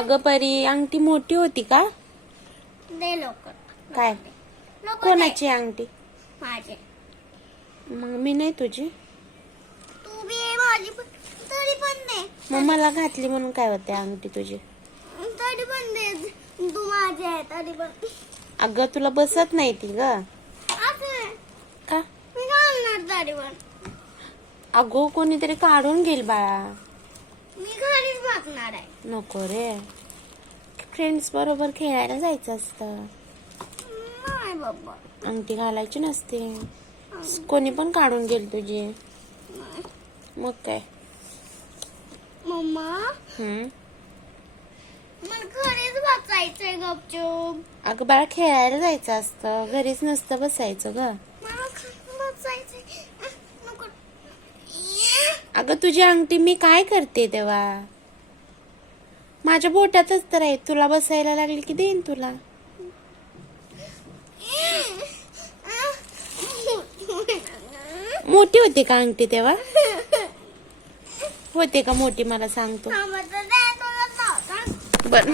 अगं परी, अंगठी मोठी होती का? दे लवकर. काय? लवकर कोणाची अंगठी? दे. माझे. मग मी नाही तुझी. तू बी आहे माझी पण तरी पण दे. मग मला घातली म्हणून काय होते अंगठी तुझी? तरी पण दे. तू माझी आहे तरी पण. अगं तुला बसत नाही ती ग. असं का? मी घालणार तरी पण. अगो कोणीतरी काढून घेईल बाळा. मी घरीच बघणार आहे. नको रे, फ्रेंड्स बरोबर खेळायला जायचं असतं. नाही बाबा. अंगठी घालायची नसते. कोणी पण काढून घेईल तुझी. नाही. मग काय? मम्मा मला घरीच बसायचंय गपचूप. अगं बाळा खेळायला जायचं असतं, घरीच नसतं बसायचं ग. मला घरी बसायचंय. नको. अगं तुझी अंगठी मी काय करते तेव्हा? माझ्या बोटातच तर आहे, तुला बसायला लागली की देईन तुला. मोठी होती का अंगठी तेव्हा? होते का मोठी मला सांगतो. थांबा तर दे तुला लावता. बर